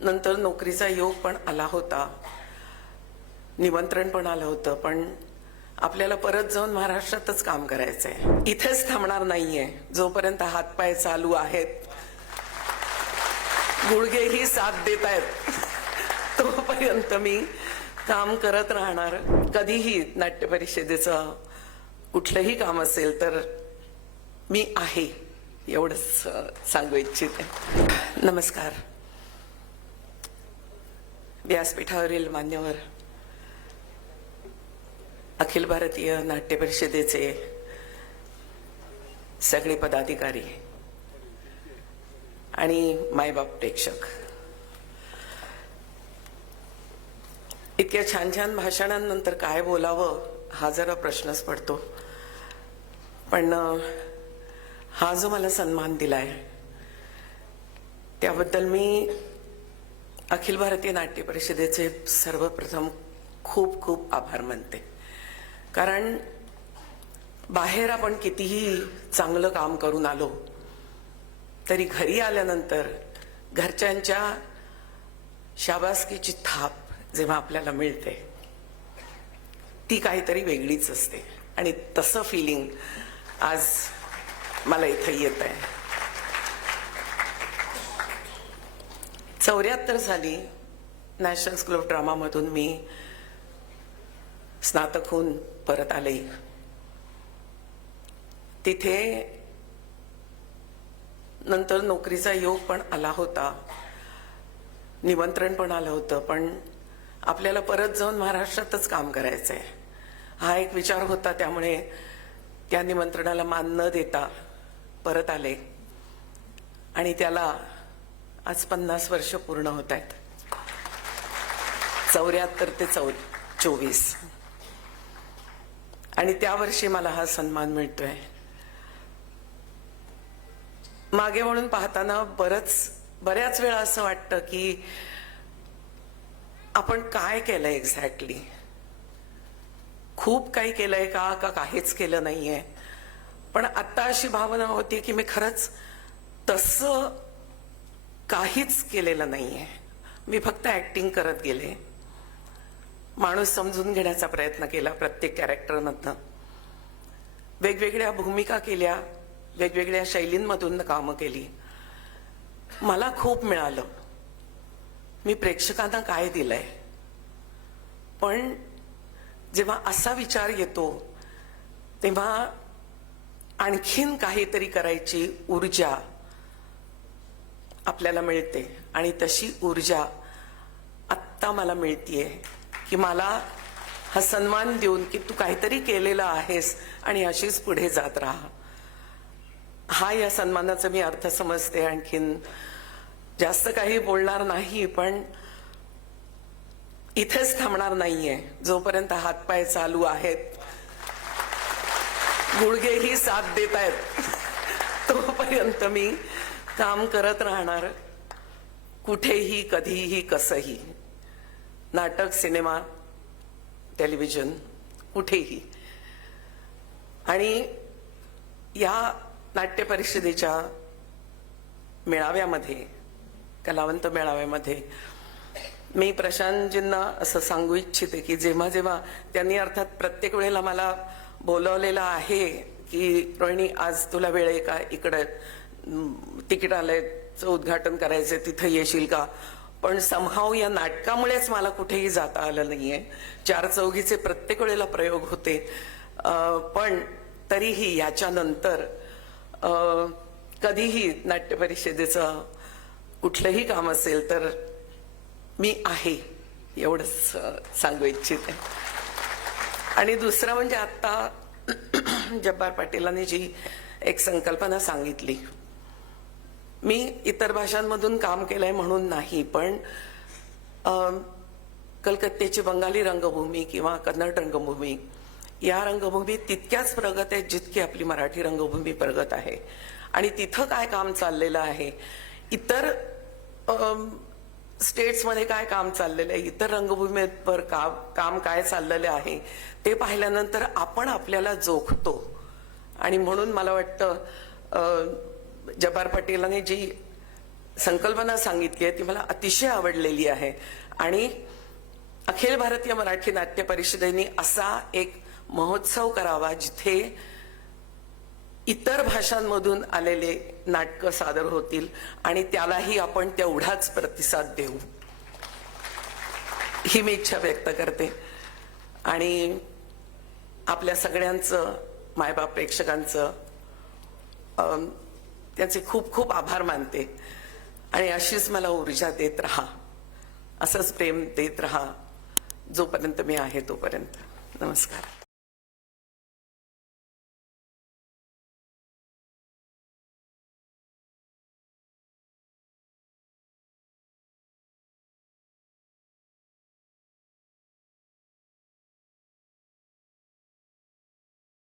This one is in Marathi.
नंतर नोकरीचा योग पण आला होता. निमंत्रण पण आलं होतं पण आपल्याला परत जाऊन महाराष्ट्रातच काम करायचंय. इथेच थांबणार नाहीये. जोपर्यंत हातपाय चालू आहेत गुडघेही साथ देत आहेत तोपर्यंत मी काम करत राहणार. कधीही नाट्य परिषदेचं कुठलंही काम असेल तर मी आहे एवढंच सांगू इच्छिते. नमस्कार. व्यासपीठावरील मान्यवर अखिल भारतीय नाट्य परिषदेचे सगळे पदाधिकारी आणि मायबाप प्रेक्षक. इतक्या छान छान भाषणांनंतर काय बोलावं हा जरा प्रश्नच पडतो. पण हा जो मला सन्मान दिलाय त्याबद्दल मी अखिल भारतीय नाट्य परिषदेचे सर्वप्रथम खूप खूप आभार मानते. कारण बाहेर आपण कितीही चांगलं काम करून आलो तरी घरी आल्यानंतर घरच्यांच्या शाबासकीची थाप जेव्हा आपल्याला मिळते ती काहीतरी वेगळीच असते. आणि तसं फिलिंग आज मला इथं येत आहे. चौऱ्याहत्तर साली नॅशनल स्कूल ऑफ ड्रामामधून मी स्नातक होऊन परत आले. तिथे नंतर नोकरीचा योग पण आला होता. निमंत्रण पण आलं होतं पण आपल्याला परत जाऊन महाराष्ट्रातच काम करायचंय. हा एक विचार होता त्यामुळे त्या निमंत्रणाला मान न देता परत आले. आणि त्याला आज पन्नास वर्ष पूर्ण होत आहेत. चौऱ्याहत्तर ते चौ चोवीस. आणि त्या वर्षी मला हा सन्मान मिळतोय. मागे म्हणून पाहताना बरच बऱ्याच वेळा असं वाटतं की आपण काय केलंय एक्झॅक्टली खूप काही केलंय का? का काहीच केलं नाहीये? पण आता अशी भावना होती की मी खरंच तसं काहीच केलेलं नाहीये. मी फक्त ऍक्टिंग करत गेले. माणूस समजून घेण्याचा प्रयत्न केला प्रत्येक कॅरेक्टरमधनं वेगवेगळ्या भूमिका केल्या वेगवेगळ्या शैलींमधून कामं केली. मला खूप मिळालं. मी प्रेक्षकांना काय दिलंय? पण जेव्हा असा विचार येतो तेव्हा आणखीन काहीतरी करायची ऊर्जा आपल्याला मिळते. आणि तशी ऊर्जा आत्ता मला मिळतीये. की मला हा सन्मान देऊन की तू काहीतरी केलेला आहेस आणि अशीच पुढे जात राहा. हा या सन्मानाचा मी अर्थ समजते आणखीन. जास्त काही बोलणार नाही पण इथेच थांबणार नाहीये. जोपर्यंत हातपाय चालू आहेत गुडघेही साथ देत आहेत तोपर्यंत मी काम करत राहणार कुठेही कधीही कसंही. नाटक सिनेमा टेलिव्हिजन कुठेही. आणि या नाट्य परिषदेच्या मेळाव्यामध्ये कलावंत मेळाव्यामध्ये मी प्रशांतजींना असं सांगू इच्छिते की जेव्हा जेव्हा त्यांनी अर्थात प्रत्येक वेळेला मला बोलवलेलं आहे की रोहिणी आज तुला वेळ आहे का इकडं तिकिटालयाचं उद्घाटन करायचं तिथं येशील का? पण समहाव या नाटकामुळेच मला कुठेही जाता आलं नाहीये. चार चौघीचे प्रत्येक वेळेला प्रयोग होते. पण तरीही याच्यानंतर कधीही नाट्य परिषदेचं कुठलंही काम असेल तर मी आहे एवढंच सांगू इच्छिते. आणि दुसरं म्हणजे आत्ता जब्बार पाटीलांनी जी एक संकल्पना सांगितली मी इतर भाषांमधून काम केलंय म्हणून नाही पण कलकत्त्याची बंगाली रंगभूमी किंवा कन्नड रंगभूमी या रंगभूमी तितक्याच प्रगत आहेत जितकी आपली मराठी रंगभूमी प्रगत आहे. आणि तिथं काय काम चाललेलं आहे? इतर स्टेट्समध्ये काय काम चाललेलं आहे? इतर रंगभूमीवर का काम काय चाललेलं आहे? ते पाहिल्यानंतर आपण आपल्याला जोखतो. आणि म्हणून मला वाटतं जब्बार पटेलांनी जी संकल्पना सांगितली आहे ती मला अतिशय आवडलेली आहे. आणि अखिल भारतीय मराठी नाट्य परिषदेने असा एक महोत्सव करावा जिथे इतर भाषांमधून आलेले नाटकं सादर होतील आणि त्यालाही आपण तेवढाच प्रतिसाद देऊ. ही मी इच्छा व्यक्त करते. आणि आपल्या सगळ्यांचं मायबाप प्रेक्षकांचं त्यांचे खूप खूप आभार मानते. आणि अशीच मला ऊर्जा देत राहा. असंच प्रेम देत राहा जोपर्यंत मी आहे तोपर्यंत. नमस्कार.